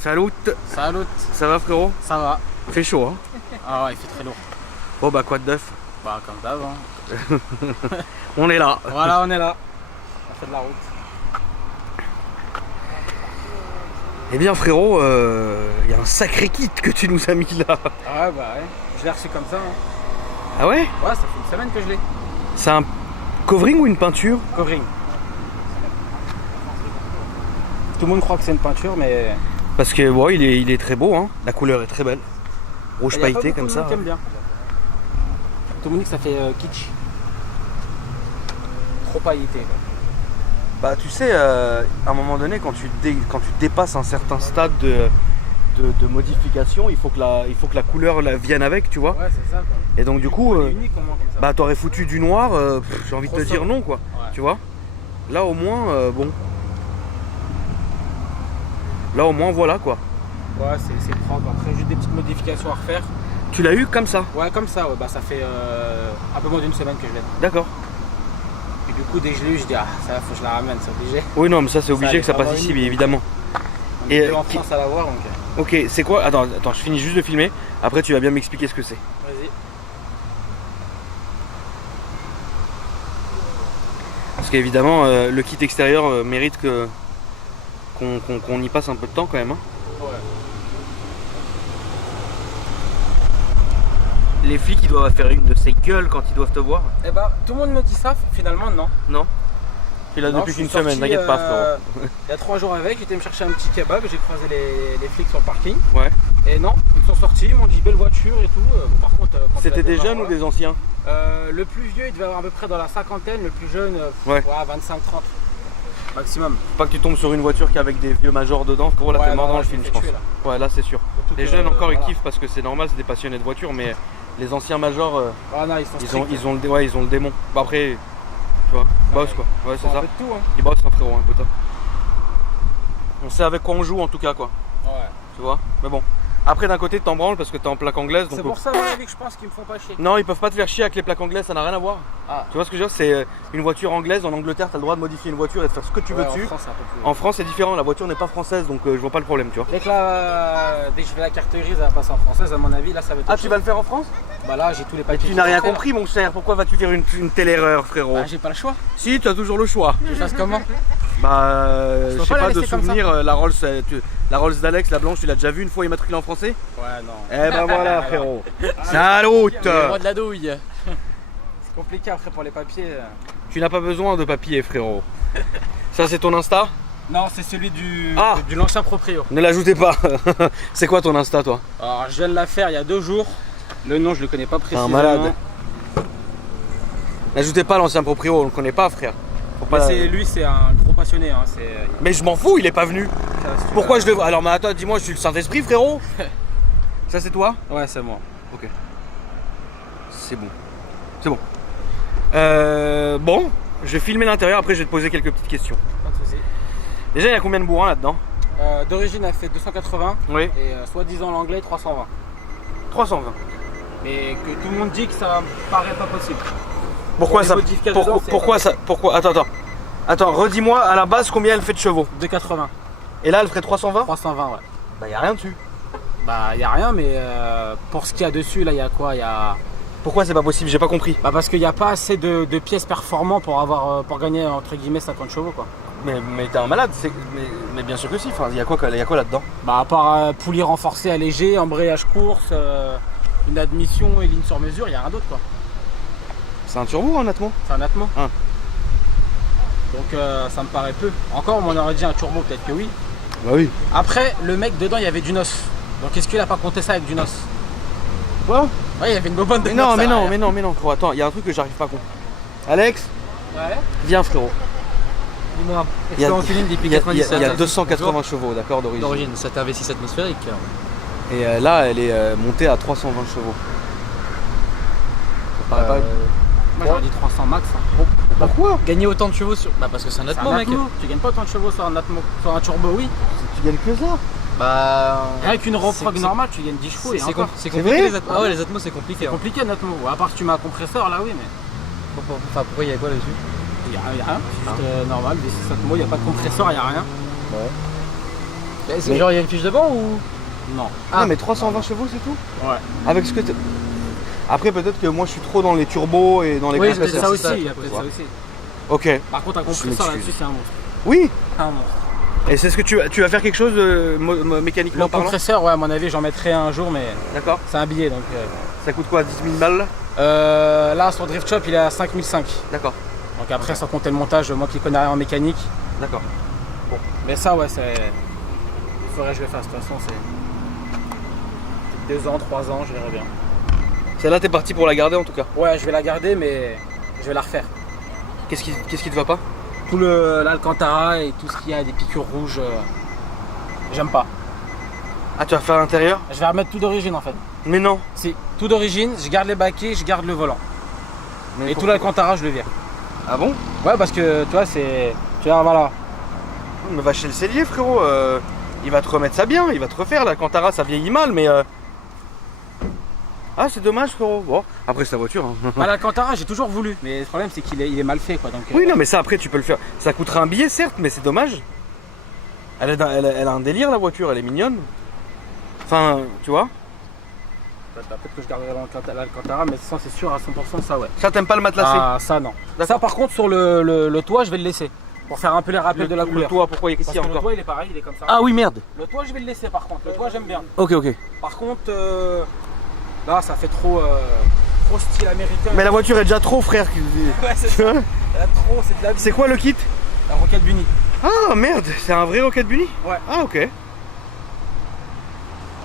Salut. Salut. Ça va frérot? Ça va. Il fait chaud hein? Ah ouais, il fait très lourd. Bon bah quoi de neuf? Bah comme d'hab hein. On est là. Voilà, on est là. On fait de la route. Eh bien frérot, il y a un sacré kit que tu nous as mis là. Ah ouais, bah ouais. Je l'ai reçu comme ça. Hein. Ah ouais? Ouais, ça fait une semaine que je l'ai. C'est un covering ou une peinture? Covering. Tout le monde croit que c'est une peinture, mais... Parce que ouais, il est très beau hein. La couleur est très belle. Rouge pailleté comme ça. J'aime bien. Tout le monde dit que ça fait kitsch. Trop pailleté. Quoi. Bah tu sais, à un moment donné, quand tu dépasses un certain stade de modification, il faut que la couleur vienne avec, tu vois. Ouais, c'est ça quoi. Et donc du coup, Unique au moins comme ça. bah t'aurais foutu du noir, j'ai envie de te dire non quoi, Ouais. tu vois. Là au moins, bon. Là au moins voilà quoi. Ouais, c'est propre. Après, juste des petites modifications à refaire. Tu l'as eu comme ça? Ouais, comme ça, ouais. Bah ça fait un peu moins d'une semaine que je l'ai. D'accord. Et du coup, dès que je l'ai eu, je dis ah, ça faut que je la ramène, c'est obligé. Oui non mais ça c'est obligé allait que ça passe vraiment ici, unique, bien évidemment. On Et, est en France à l'avoir donc. Ok, c'est quoi? Attends, je finis juste de filmer, après tu vas bien m'expliquer ce que c'est. Vas-y. Parce qu'évidemment, le kit extérieur mérite qu'on y passe un peu de temps quand même. Hein. Ouais. Les flics ils doivent faire une de ces gueules quand ils doivent te voir. Eh bah, tout le monde me dit ça, finalement, non. Non? Tu es là Non, depuis je suis qu'une semaine, sorti, t'inquiète pas frérot. Il y a 3 jours avec, j'étais me chercher un petit kebab, j'ai croisé les flics sur le parking. Ouais. Et non, ils sont sortis, ils m'ont dit belle voiture et tout. Bon, par contre, quand C'était il a des jeunes ou des anciens? Le plus vieux, il devait avoir à peu près dans la cinquantaine, le plus jeune, Ouais. 25-30 maximum. Pas que tu tombes sur une voiture qu'avec des vieux majors dedans, frérot, là Ouais, t'es mort non, dans le je film me je fais pense. tuer, là. Ouais là c'est sûr. Surtout Les que, jeunes encore ils voilà. kiffent parce que c'est normal, c'est des passionnés de voiture, mais les anciens majors Ah non, ils sont stricts. ils ont le démon. Bah après, tu vois, ils bossent quoi. Ouais Ils c'est font ça. un peu de tout, hein. Ils bossent hein, frérot, un peu. On sait avec quoi on joue en tout cas quoi. Ouais. Tu vois. Mais bon. Après d'un côté t'en branles parce que t'es en plaque anglaise. C'est Donc pour ça, à mon avis, que je pense qu'ils me font pas chier. non ils peuvent pas te faire chier avec les plaques anglaises, ça n'a rien à voir. Ah. Tu vois ce que je veux dire, c'est une voiture anglaise, en Angleterre t'as le droit de modifier une voiture et de faire ce que tu veux Ouais, dessus. En France, c'est un peu plus. En France c'est différent, la voiture n'est pas française donc je vois pas le problème tu vois. Dès que je fais la carte grise, elle va passer en française, à mon avis, là ça va être. Ah autre tu chose. vas le faire en France? Bah là, j'ai tous les Mais papiers. tu n'as rien qui sont faits, compris mon cher, pourquoi vas-tu faire une telle erreur frérot? là. Bah, j'ai pas le choix. Si tu as toujours le choix. Je fasse comment? Bah Je je peux sais pas la pas de laisser comme ça. souvenir, la Rolls d'Alex, la blanche tu l'as déjà vue une fois immatriculée en français? Ouais, non. Eh ben voilà frérot. Salut. Le roi de la douille. C'est compliqué après pour les papiers. Tu n'as pas besoin de papier frérot. Ça c'est ton Insta? Non, c'est celui du Ah. de l'ancien proprio. Ne l'ajoutez pas. C'est quoi ton Insta toi? Alors, je viens de la faire il y a 2 jours. Le nom, je le connais pas T'es précisément. un malade. N'ajoutez pas l'ancien proprio, on le connaît pas frère. Faut Mais pas- lui, c'est un gros passionné. Hein. Mais je m'en fous, il est pas venu. Pourquoi je devrais... Alors mais attends, dis-moi, je suis le Saint-Esprit frérot. Ça c'est toi? Ouais, c'est moi. Ok. C'est bon. C'est bon. Bon, je vais filmer l'intérieur, après je vais te poser quelques petites questions. Pas de soucis. Déjà il y a combien de bourrins là-dedans? D'origine, elle fait 280 Oui. et soi-disant l'anglais 320. 320. Mais que tout le monde dit que ça paraît pas possible. Pourquoi Pour ça les modifications dedans, c'est pourquoi pas ça pourquoi Attends, redis-moi à la base combien elle fait de chevaux. 280. Et là elle ferait 320? 320, ouais. Bah y a rien dessus. Bah, y a rien, mais pour ce qu'il y a dessus, là, il y a quoi? Il y a. Pourquoi c'est pas possible? J'ai pas compris. Bah, parce qu'il n'y a pas assez de pièces performantes pour gagner entre guillemets 50 chevaux, quoi. Mais t'es un malade, mais bien sûr que si, enfin, il y a quoi là-dedans? Bah, à part poulie renforcée allégée, embrayage course, une admission et ligne sur mesure, il n'y a rien d'autre, quoi. C'est un turbo hein, Natmo? C'est un atmo. Hein. Donc ça me paraît peu. Encore, on aurait dit un turbo, peut-être que oui. Bah oui. Après, le mec dedans, il y avait du NOS. Donc est-ce qu'il a pas compté ça avec du NOS? Quoi? Ouais, il y avait une bobonne de Mais non, NOS mais à non, l'arrière. mais non, mais non, frérot, attends, il y a un truc que j'arrive pas à comprendre. Alex, Ouais. viens frérot. Dis-moi, Il y a- excellent tuning depuis Il y a 97. 280 chevaux, d'accord, d'origine. D'origine, ça t'avait 6 atmosphérique. Et là, elle est montée à 320 chevaux. Ça paraît pas... Moi j'aurais dit 300 max. Hein. Pourquoi? Gagner autant de chevaux sur. Bah parce que c'est un C'est Atmo, un mec. Atmo. Tu gagnes pas autant de chevaux sur un Atmo. Sur un turbo, oui. Tu gagnes que ça? Bah. Avec une reprog c'est- normale, tu gagnes 10 chevaux et C'est encore. c'est C'est compliqué vrai les Atmos. Ah ouais, les Atmos c'est compliqué. C'est Hein. compliqué un Atmo. À part si tu mets un compresseur, là oui, mais Enfin, pourquoi il y avait quoi là-dessus? il y a rien. C'est juste normal. Des 6 Atmo, il n'y a pas de compresseur, il n'y a rien. C'est genre il y a une fiche de banc ou? Non. Ah, mais 320 chevaux, c'est tout? Ouais. Avec ce que t'es- Après, peut-être que moi, je suis trop dans les turbos et dans les Oui, C'est compresseurs. ça c'est ça, aussi, il y a tu peut-être vois. ça aussi. Ok. Par contre, un compresseur m'excuse. là-dessus, c'est un monstre. Oui. Un monstre. Et c'est ce que tu vas faire quelque chose mécaniquement Le parlant? compresseur, ouais, à mon avis, j'en mettrai un jour, mais D'accord. c'est un billet donc. Ça coûte quoi? 10 000 balles? Là, sur Drift Shop, il est à 5005. D'accord. Donc après, sans compter le montage, moi qui connais rien en mécanique. D'accord. Mais ça, ouais, c'est. Il faudrait que je le fasse. De toute façon, c'est. 2 ans, 3 ans, je verrai bien. Celle-là, t'es parti pour la garder en tout cas. Ouais, je vais la garder, mais je vais la refaire. Qu'est-ce qui te va pas? Tout l'Alcantara et tout ce qu'il y a, des piqûres rouges, j'aime pas. Ah, tu vas faire l'intérieur? Je vais remettre tout d'origine en fait. Mais non. Si, tout d'origine, je garde les baquets, je garde le volant. Mais Et tout pourquoi? l'Alcantara, je le vire. Ah bon? Ouais, parce que tu vois, c'est. Tu vois, voilà. Mais va chez le cellier, frérot. Il va te remettre ça bien. Il va te refaire. L'Alcantara, ça vieillit mal, mais. Ah, c'est dommage, frérot. Bon, après, c'est ta voiture. Hein. Bah, l'Alcantara, j'ai toujours voulu, mais le problème, c'est qu'il est mal fait quoi. Donc, Oui, non, mais ça, après, tu peux le faire. Ça coûtera un billet, certes, mais c'est dommage. Elle a un délire, la voiture. Elle est mignonne. Enfin, tu vois. Peut-être que je garderai l'Alcantara, mais ça, c'est sûr à 100%, ça, ouais. Ça, t'aimes pas le matelassé? Ah, ça, non. D'accord. Ça, par contre, sur le toit, je vais le laisser. Pour faire un peu les rappels de la Le couleur. toit, pourquoi il y a Parce ici que le encore? toit, il est pareil, il est comme ça. Ah oui, merde. Le toit, je vais le laisser par contre. Le toit, j'aime bien. Ok, ok. Par contre, là, ça fait trop style américain. Mais la voiture est déjà trop, frère. Ouais, c'est ça. Là, trop, c'est de la vie. C'est quoi le kit? La Rocket Bunny. Ah merde, c'est un vrai Rocket Bunny? Ouais. Ah ok.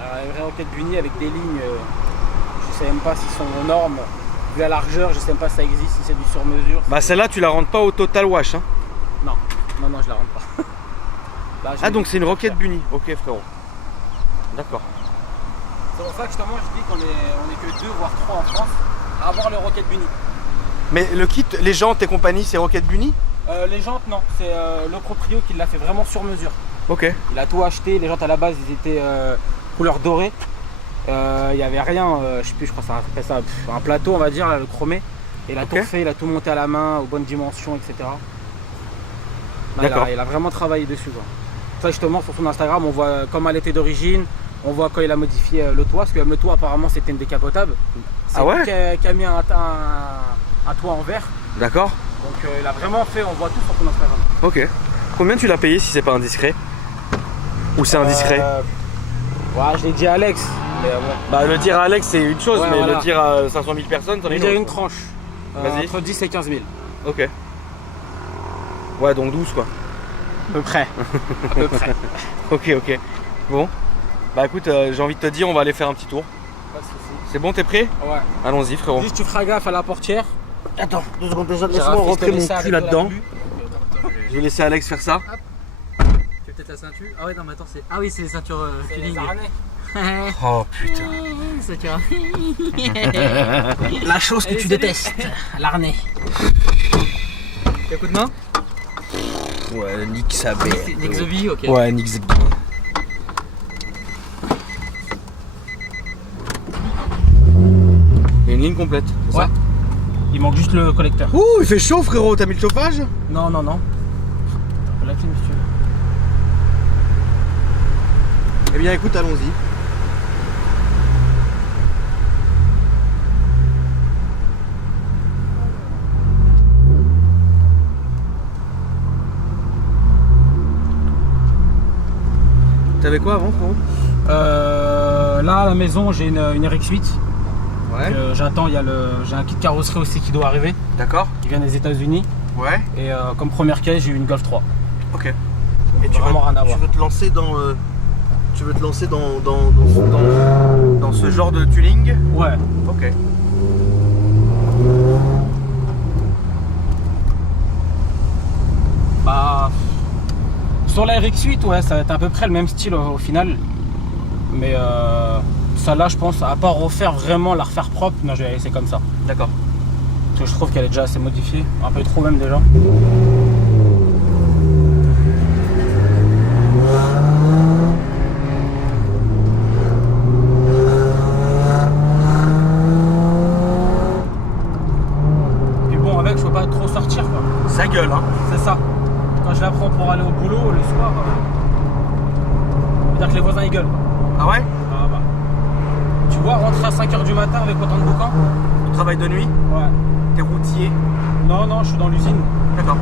Un vrai Rocket Bunny avec des lignes. Je sais même pas s'ils sont aux normes. Vu la largeur, je sais même pas si ça existe, si c'est du sur-mesure. Bah celle-là tu la rentres pas au Total Wash hein. Non, je la rentre pas. Là, Ah donc c'est une Rocket Bunny. Ok frérot. D'accord. C'est pour ça que justement je dis qu'on est que 2 voire 3 en France à avoir le Rocket Bunny. Mais le kit, les jantes et compagnie c'est Rocket Bunny? Les jantes non, c'est le proprio qui l'a fait vraiment sur mesure. Ok. Il a tout acheté, les jantes à la base ils étaient couleur dorée. Il n'y avait rien, je sais plus, je crois que ça appelle ça un plateau on va dire, là, le chromé. Et il a tout fait, il a tout monté à la main, aux bonnes dimensions, etc. Là, D'accord. il a vraiment travaillé dessus quoi. Ça justement sur son Instagram on voit comment elle était d'origine, on voit quand il a modifié le toit, parce que le toit apparemment c'était une décapotable. C'est Ah ouais lui qui a mis un toit en verre. D'accord. Donc il a vraiment fait, on voit tout sur son Instagram. Ok. Combien tu l'as payé si c'est pas indiscret? Ou c'est indiscret? Ouais, je l'ai dit à Alex. Mais, bon. Bah le dire à Alex c'est une chose, Ouais, mais voilà. le dire à 500 000 personnes Je c'en est vais une dire autre. une tranche. Vas-y. Entre 10 et 15 000. Ok. Ouais donc 12 quoi. À peu près. À peu près. Ok ok. Bon. Bah écoute j'ai envie de te dire on va aller faire un petit tour. Pas de soucis. C'est bon, t'es prêt? Ouais. Allons-y frérot. Juste tu feras gaffe à la portière. Attends, 2 secondes déjà, J'ai laisse-moi rentrer mon rafistolé ça cul avec de la là-dedans. glu. Je vais laisser Alex faire ça. Tu fais peut-être la ceinture? Ah ouais, non, mais attends, c'est. Ah oui, c'est les ceintures C'est les tuning. harnais. Oh putain. Ceinture. La chose que tu détestes, l'arnais. T'as un coup de main? Ouais, nique sa mère. Nick the Bee, ok. Ouais, nique the bee. Il y a une ligne complète, c'est Ouais. ça? Il manque juste le collecteur. Ouh, il fait chaud frérot, t'as mis le chauffage? Non. La clé, monsieur. Eh bien écoute, allons-y. T'avais quoi avant frérot? Là à la maison j'ai une RX8. Ouais. J'attends, j'ai un kit carrosserie aussi qui doit arriver, D'accord. qui vient des États-Unis. Ouais. Et comme première caisse j'ai eu une Golf 3. Ok. Et tu vraiment rien à voir. veux te lancer dans tu veux te lancer dans ce genre de tuning? Ouais. Ok. Bah sur la RX8 ouais ça va être à peu près le même style au final. Mais ça là je pense à part refaire vraiment la refaire propre, non je vais la laisser comme ça. D'accord. Parce que je trouve qu'elle est déjà assez modifiée, un peu trop même déjà. Puis bon avec je peux pas trop sortir quoi. Ça gueule hein. C'est ça. Quand je la prends pour aller au boulot le soir. quoi. Ah ouais? Ah bah. Tu vois, rentrer à 5h du matin avec autant de bouquins? Tu travailles de nuit? Ouais. T'es routier? Non, non, je suis dans l'usine. D'accord.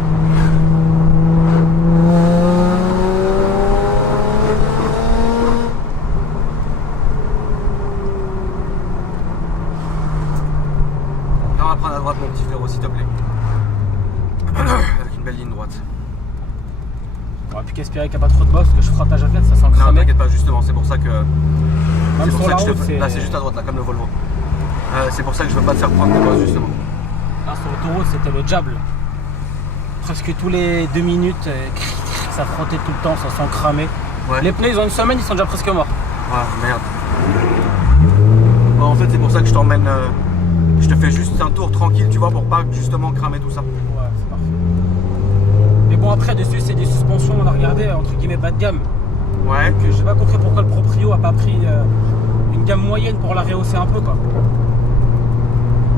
On va prendre à droite mon petit frérot s'il te plaît. Avec une belle ligne droite. On va plus qu'espérer qu'il n'y a pas trop de boss, que je frappe ta jaquette, ça sent Non cramé. t'inquiète pas justement, c'est pour ça que. Même sur la route, c'est. Là c'est juste à droite là comme le Volvo. C'est pour ça que je veux pas te faire prendre des bosses justement. Là sur l'autoroute c'était le diable. Presque tous les 2 minutes, ça frottait tout le temps, ça sent cramé. Ouais. Les pneus ils ont une semaine, ils sont déjà presque morts. Ouais merde. Bon en fait c'est pour ça que je t'emmène. Je te fais juste un tour tranquille tu vois pour pas justement cramer tout ça. Ouais, c'est parfait. Mais bon après dessus c'est des suspensions, on a regardé entre guillemets bas de gamme. Ouais. Donc j'ai pas compris pourquoi le proprio a pas pris une gamme moyenne pour la rehausser un peu quoi.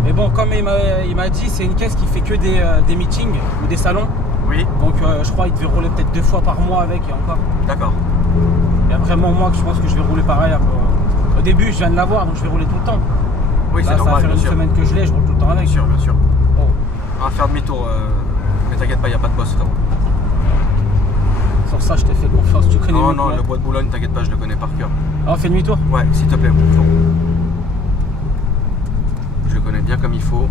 Mais bon comme il m'a dit c'est une caisse qui fait que des meetings ou des salons. Oui. Donc je crois qu'il devait rouler peut-être 2 fois par mois avec et encore. D'accord. Il y a vraiment moi que je pense que je vais rouler pareil. Au début je viens de l'avoir donc je vais rouler tout le temps. Oui Là c'est ça normal va faire bien une sûr. semaine que je l'ai, je roule tout le temps avec. Bien sûr, bien sûr. Oh. On va faire demi-tour. Mais t'inquiète pas, y a pas de boss frérot. Sur ça je te fais confiance, tu connais Non, mieux que non, moi. le bois de Boulogne, t'inquiète pas, je le connais par cœur. Ah, on fait demi-tour? Ouais, s'il te plaît, mon frérot. Je le connais bien comme il faut.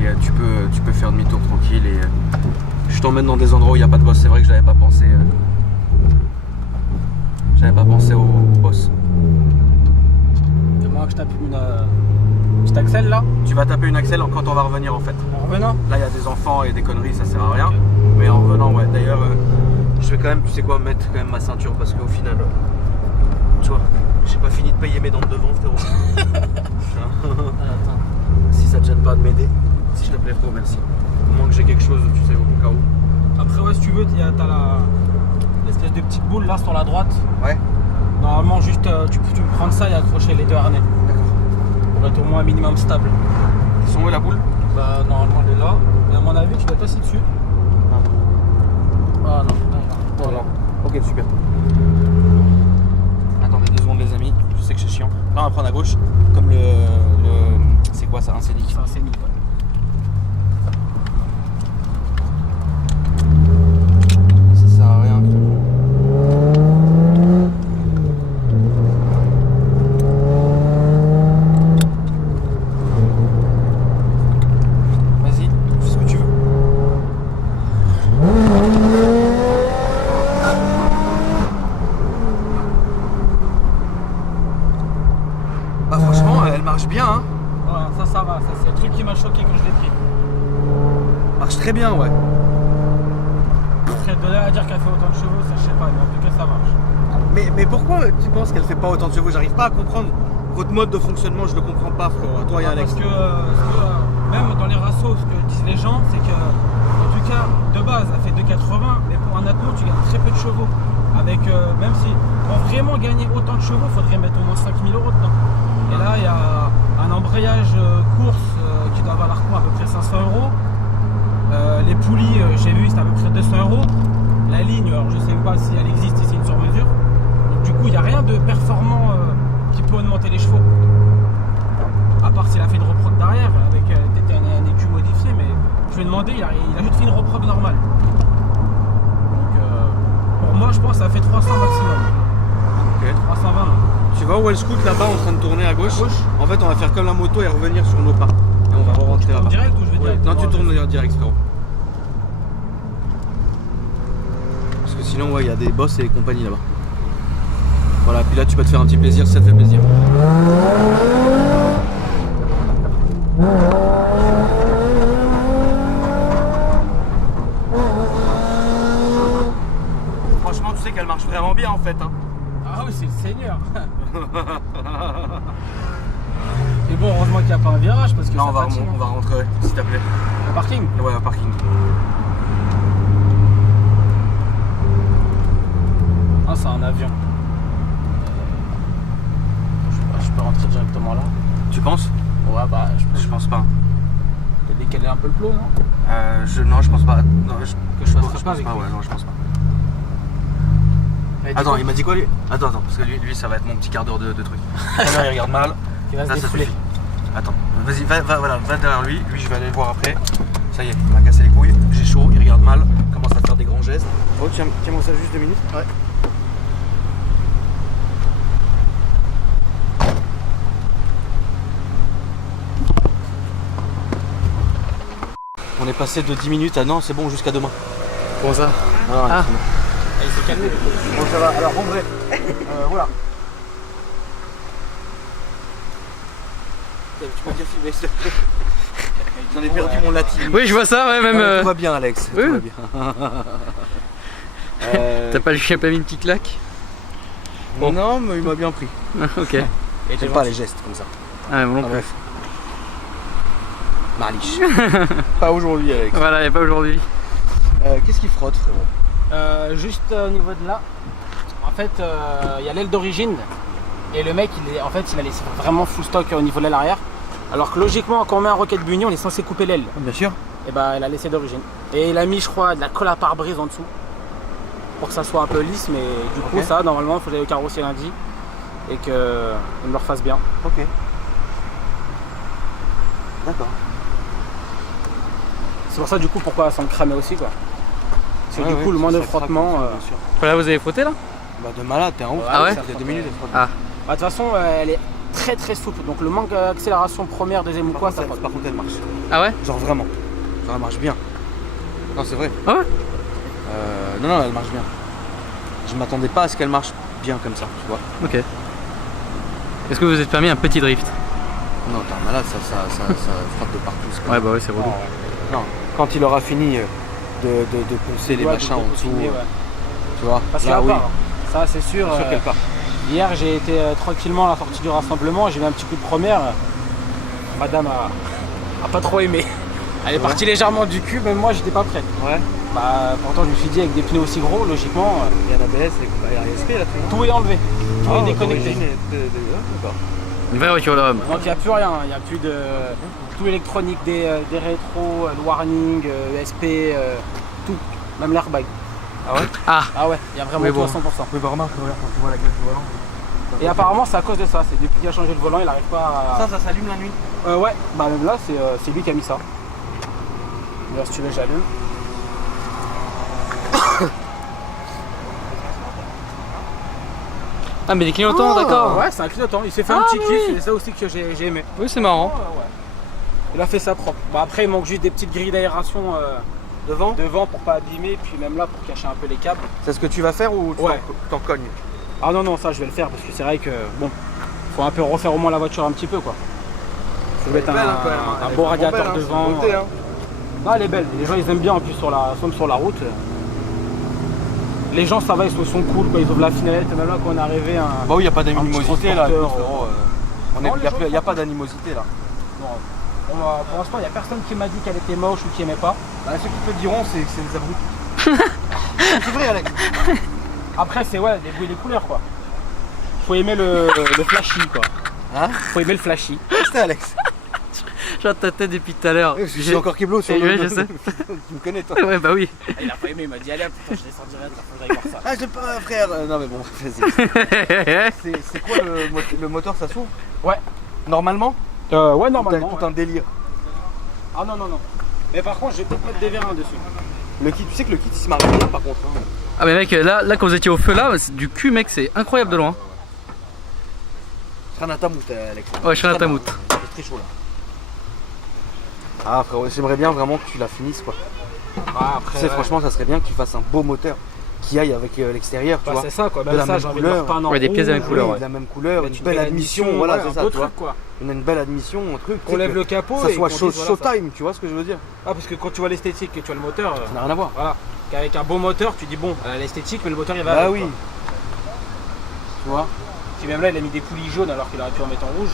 Et tu peux faire demi-tour tranquille. Et je t'emmène dans des endroits où il n'y a pas de boss. C'est vrai que j'avais pas pensé. J'avais pas pensé au boss. C'est moi que je tape une petite axelle là, Tu vas taper une axelle quand on va revenir en fait. en revenant. Là, il y a des enfants et des conneries, ça sert à rien. Ok. Mais en revenant, ouais. D'ailleurs, je vais quand même, tu sais quoi, mettre quand même ma ceinture parce qu'au final, tu vois, j'ai pas fini de payer mes dents de devant, frérot. Attends. Si ça te gêne pas de m'aider, s'il te plaît, frérot, merci. Au moins que j'ai quelque chose, tu sais, au cas où. Après ouais si tu veux, t'as l'espèce de petite boule là sur la droite. Ouais. Normalement juste tu peux prendre ça et accrocher les 2 harnais. D'accord. Pour être au moins un minimum stable. Ils sont où la boule? Bah normalement elle est là. Et à mon avis tu dois être assis dessus. Ah non, Voilà. Ok, super. Attendez 2 secondes, les amis. Je sais que c'est chiant. Là, on va prendre à gauche. Comme le c'est quoi ça? Un Scénic. c'est un Scénic ouais. Ça sert à rien. Vas-y, fais ce que tu veux. Bah franchement, elle marche bien, hein. Ouais, ça va, ça c'est le truc qui m'a choqué quand je l'ai pris. Marche très bien, ouais. Après de là à dire qu'elle fait autant de chevaux, ça je sais pas, mais en tout cas ça marche. Mais pourquoi tu penses qu'elle fait pas autant de chevaux? J'arrive pas à comprendre. Votre mode de fonctionnement, je le comprends pas, frérot. À toi et à Alex. Parce que même dans les rassos, ce que disent les gens, c'est que en tout cas de base elle fait 2,80, mais pour un attelot tu gagnes très peu de chevaux. Avec même si pour vraiment gagner autant de chevaux, il faudrait mettre au moins 5 000 € dedans. Et là il y a un embrayage course qui doit valoir quoi, à peu près 500 €. Les poulies, j'ai vu, c'est à peu près 200 €. La ligne, alors je sais pas si elle existe, si c'est une sur-mesure. Donc du coup, il n'y a rien de performant qui peut augmenter les chevaux. À part s'il a fait une reproque derrière avec peut-être un écu modifié, mais je vais demander, il a juste fait une reproque normale. Donc pour moi, je pense que ça fait 300 maximum. Ok. 320. Tu vois où est le scoot là-bas en train de tourner à gauche? En fait, on va faire comme la moto et revenir sur nos pas. Et on va re-rentrer là-bas. Direct ou je vais Ouais. direct? Non, tu tournes direct, frérot. Parce que sinon, ouais, il y a des boss et compagnie là-bas. Voilà, puis là, tu peux te faire un petit plaisir si ça te fait plaisir. Franchement, tu sais qu'elle marche vraiment bien en fait. Hein. Ah oui, c'est le Seigneur. Et bon, heureusement qu'il n'y a pas un virage parce que Là, ça on va patine. rentrer, s'il te plaît. Au parking. Ouais, au parking. Ah, c'est un avion. Je peux rentrer directement là. Tu penses? Ouais, bah, Je pense pas. T'as décalé un peu le plot, non? Non, je pense pas. Non, Que je pense passerai pas avec pas, lui. ouais, non, je pense pas. Attends, il m'a dit quoi lui? Attends, parce que lui ça va être mon petit quart d'heure de truc. Là, il regarde mal. Il va se Là, ça défouler. suffit. Attends, vas-y, voilà, va derrière lui. Lui, je vais aller le voir après. Ça y est, il m'a cassé les couilles. J'ai chaud, il regarde mal. Commence à faire des grands gestes. Oh, tiens-moi ça juste 2 minutes. Ouais. On est passé de 10 minutes à non, c'est bon, jusqu'à demain. Comment ça? Ah. Il s'est calmé. Bon, ça va. Alors, en vrai, voilà. Tu peux bien filmer, s'il te plaît. J'en ai perdu mon latin. Oui, je vois ça, ouais, même. Tout va bien, Alex. Oui. Tout va bien. T'as pas le chien pas mis une petite claque? Bon. Non, mais il m'a bien pris. Ok. J'aime pas les gestes comme ça. Ah, moi non Ah, plus. bref. Marliche. Pas aujourd'hui, Alex. Voilà, y a pas aujourd'hui. Qu'est-ce qu'il frotte, frérot? Juste au niveau de là, en fait, il y a l'aile d'origine et le mec, il a laissé vraiment full stock au niveau de l'aile arrière. Alors que logiquement, quand on met un Rocket Bunny, on est censé couper l'aile. Bien sûr. Et bah, il a laissé d'origine. Et il a mis, je crois, de la colle à pare-brise en dessous pour que ça soit un peu lisse, mais du coup, ça, normalement, il faut que j'aille au carrossier lundi et qu'il me le refasse bien. Ok. D'accord. C'est pour ça, du coup, pourquoi ça me cramait aussi, quoi. Parce que du coup, le moins de frottement. Bien sûr. Voilà, vous avez frotté là? Bah, de malade, t'es en haut. Ah ouais Ça fait 2 minutes, elle frotte. Ah. Bah, de toute façon, elle est très très souple. Donc, le manque d'accélération première, deuxième ou quoi, ça frotte. Par contre, elle marche. Ah ouais? Genre vraiment. Genre, elle marche bien. Non, c'est vrai. Ah ouais? Non, elle marche bien. Je m'attendais pas à ce qu'elle marche bien comme ça, tu vois. Ok. Est-ce que vous êtes permis un petit drift? Non, t'es un malade, ça frotte de partout. c'est pas Ouais, bien. bah ouais, c'est relou. Non, quand il aura fini de poncer les Ouais, machins de en dessous, continuer, ouais. tu vois. Parce là, qu'elle oui. part. Ça, c'est sûr. C'est sûr qu'elle part. Hier, j'ai été tranquillement à la sortie du rassemblement. J'ai mis un petit coup de première. Madame a pas trop aimé. Elle est partie légèrement du cul, même moi, j'étais pas prêt. Ouais. Bah, pourtant, je me suis dit, avec des pneus aussi gros, logiquement, Il y a l'ABS et l'ASP là, tout. tout est enlevé. Tout est déconnecté. D'accord. Une vraie voiture d'homme. Donc, il n'y a plus rien. Il n'y a plus de. Tout électronique, des rétros, le warning, ESP, tout. Même l'airbag. Ah ouais? Ah, Ah ouais, il y a vraiment Oui, tout bon. à 100%. Oui, bah remarque, regarde, quand tu vois la gueule du volant. Et apparemment, c'est à cause de ça. C'est depuis qu'il a changé le volant, il n'arrive pas à. Ça s'allume la nuit. Ouais, bah même là, c'est lui qui a mis ça. D'ailleurs, si tu veux, j'allume. ah mais des clignotants, d'accord. Ouais, c'est un clignotant. Il s'est fait un Ah, petit mais kiff, oui. c'est ça aussi que j'ai aimé. Oui, c'est marrant. Ouais. Il a fait ça propre. Bah, après, il manque juste des petites grilles d'aération Devant? devant pour pas abîmer, puis même là pour cacher un peu les câbles. C'est ce que tu vas faire ou tu Ouais. t'en cognes? Ah non, ça je vais le faire parce que c'est vrai que bon, faut un peu refaire au moins la voiture un petit peu quoi. Faut mettre un beau radiateur devant. Non, elle est belle. Les gens ils aiment bien en plus sur la route. Les gens ça va, ils sont cool quoi, ils ouvrent la fenêtre, même là quand on est arrivé un. Bah oui, il n'y a pas d'animosité là. transporteur, Il n'y a pas d'animosité là. Non. Bon, bah, pour l'instant, il n'y a personne qui m'a dit qu'elle était moche ou qui aimait pas. Bah, ceux qui te le diront, c'est des abrutis. C'est vrai, Alex. Après, c'est ouais, les goûts et les couleurs quoi. Faut aimer le flashy quoi. Hein? Faut aimer le flashy. C'était Alex. Je regarde ta tête depuis tout à l'heure. Je suis encore Keblo sur Eh le. ouais, je sais. Tu me connais toi. Ouais, bah oui. Il a pas aimé, il m'a dit allez, putain, je descends direct, faut que j'aille voir ça. Ah, j'ai pas frère. Non mais bon, vas-y. C'est quoi le moteur, ça s'ouvre? Ouais. Normalement? Ouais, T'as normalement. tout un délire. Ah non. Mais par contre, je vais peut-être mettre des vérins dessus. Le kit, tu sais que le kit il se marche bien par contre. Hein. Ah mais mec, là quand vous étiez au feu là, c'est du cul mec, c'est incroyable de loin. Tranatamout, Alex. Ouais, Tranatamout. C'est très chaud là. Ah frérot, j'aimerais bien vraiment que tu la finisses quoi. Ah, après, Tu sais, franchement, ça serait bien que tu fasses un beau moteur qui aille avec l'extérieur, tu bah, vois. c'est ça quoi, de même la ça, même j'ai envie de le couleur. repeindre en Ouais, des pièces de la même rouge, couleur, Oui, ouais. de la même couleur, mettre une belle admission, voilà, c'est un ça, beau tu vois. truc quoi. On a une belle admission, un truc. On lève le capot ça et soit qu'on show, dise, voilà, ça. showtime, tu vois ce que je veux dire? Ah, parce que quand tu vois l'esthétique et que tu vois le moteur, Ça n'a rien à voir. voilà. Qu'avec un beau moteur, tu dis bon, elle a l'esthétique, mais le moteur il va Bah avec, oui. quoi. Tu vois. Puis même là, il a mis des poulies jaunes alors qu'il aurait pu en mettre en rouge.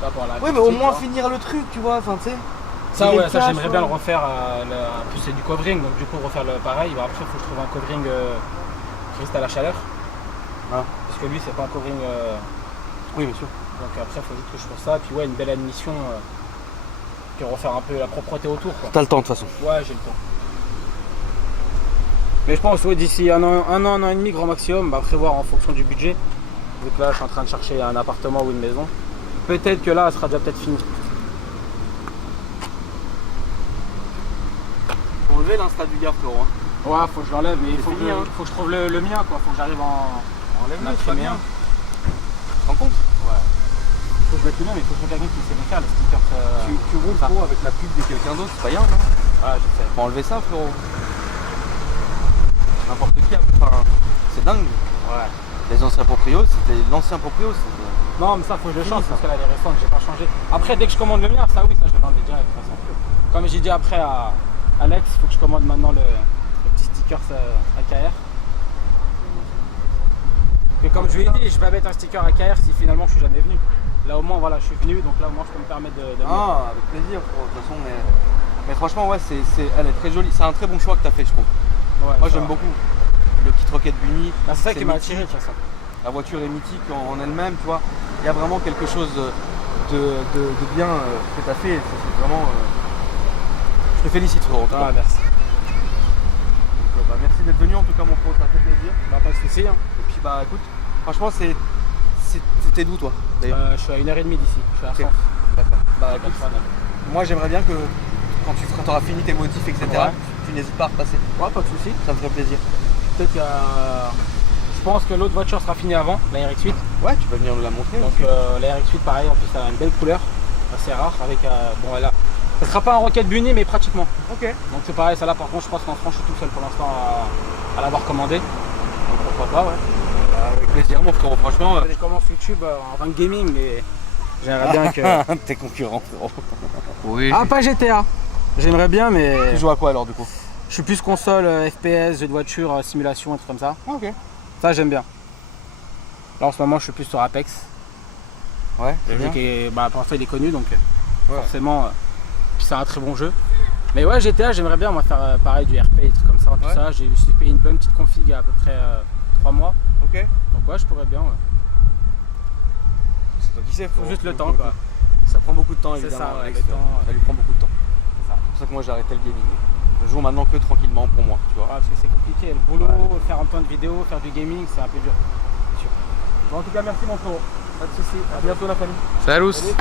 Ça, pour la Oui, mais au acoustique, moins quoi. finir le truc, tu vois, enfin, tu sais. Ça, il est ouais, ça cash, j'aimerais bien ouais. le refaire. En plus, c'est du covering, donc du coup, refaire le pareil. Bah, après, il faut que je trouve un covering qui résiste à la chaleur. Ah. Parce que lui, c'est pas un covering. Oui, bien sûr. Donc après, il faut juste que je fasse ça. Puis, ouais, une belle admission. Puis refaire un peu la propreté autour, quoi. T'as le temps de toute façon. Ouais, j'ai le temps. Mais je pense ouais, d'ici un an et demi grand maximum, bah, prévoir en fonction du budget. Vu que là je suis en train de chercher un appartement ou une maison. Peut-être que là elle sera déjà peut-être finie. Faut enlever l'insta du gars, Florent. Ouais, faut que je l'enlève, mais il C'est faut, fini, hein. faut que je trouve le mien quoi. Faut que j'arrive en Enlève-le, c'est pas imprimer bien. un. Tu te rends compte? Ouais. Faut que je mette le mien, mais il faut que quelqu'un qui sait le faire, les stickers. Tu roules ça. trop avec la pub de quelqu'un d'autre, c'est pas bien, non? Ouais, je sais. Faut enlever ça, Florent. N'importe qui a. Enfin, c'est dingue. Ouais. Les anciens proprios, c'était l'ancien proprio. Non, mais ça faut que je le change Fini, parce que là elle est récente, j'ai pas changé. Après, dès que je commande le mien, ça oui, ça je vais l'enlever direct de toute façon. Comme j'ai dit après à Alex, il faut que je commande maintenant le petit sticker AKR. Et comme je lui ai dit, je vais pas mettre un sticker AKR si finalement je suis jamais venu. Là au moins voilà, je suis venu, donc là au moins je peux me permettre de venir. Ah, avec plaisir, de toute façon. Mais franchement, ouais, elle est très jolie. C'est un très bon choix que tu as fait, je trouve. Ouais, Moi, ça j'aime va. beaucoup. Le kit Rocket Bunny. Bah, c'est ça qui m'a mythique. attiré de toute façon. La voiture est mythique en elle-même, tu vois. Il y a vraiment quelque chose de bien que tu as fait. C'est vraiment. Je te félicite, Florent. en tout cas. Ah merci. Donc, bah, merci d'être venu, en tout cas, mon frère, ça fait plaisir. Bah pas de soucis. Hein. Et puis, bah, écoute, franchement, c'était d'où, toi, d'ailleurs? Je suis à 1h30 d'ici, je suis à 100. Ok. D'accord. Bah, Pas écoute, de problème. moi, j'aimerais bien que quand tu auras fini tes motifs, etc., Ouais. tu n'hésites pas à repasser. Ouais, pas de soucis. Ça me ferait plaisir. Peut-être qu'il y a... Je pense que l'autre voiture sera finie avant, la RX-8. Ouais, tu peux venir nous la montrer. Donc la RX-8 pareil, en plus elle a une belle couleur, assez rare avec bon elle a. Ça sera pas un Rocket Bunny mais pratiquement. Ok. Donc c'est pareil, ça là par contre je pense qu'en France je suis tout seul pour l'instant à l'avoir commandé. Donc pourquoi pas ouais. Avec plaisir, mon frérot, franchement. Je commence YouTube en rank gaming mais j'aimerais bien que. T'es concurrent, frérot. Oui. Ah pas GTA. J'aimerais bien mais. Tu joues à quoi alors, du coup? Je suis plus console, FPS, jeu de voiture, simulation, et trucs comme ça. Ok. Ça j'aime bien. Là en ce moment je suis plus sur Apex. Ouais, Le jeu qui est, bah, pour l'instant il est connu donc Ouais. forcément c'est un très bon jeu. Mais ouais GTA j'aimerais bien moi faire pareil du RP et tout comme ça, tout Ouais. ça. J'ai payé une bonne petite config il y a à peu près 3 mois. Ok. Donc ouais je pourrais bien ouais. C'est toi qui sais, Faut juste le temps quoi. Ça prend beaucoup de temps, C'est évidemment. ça, ouais, Alex, le temps, ça lui prend beaucoup de temps. C'est ça. C'est pour ça que moi j'ai arrêté le gaming. Je joue maintenant que tranquillement pour moi, tu Ouais, vois. parce que c'est compliqué, le boulot, Ouais. faire un temps de vidéo, faire du gaming c'est un peu dur. Bon, en tout cas, merci mon frérot. Pas de soucis. À bientôt la famille. Salut. Salut.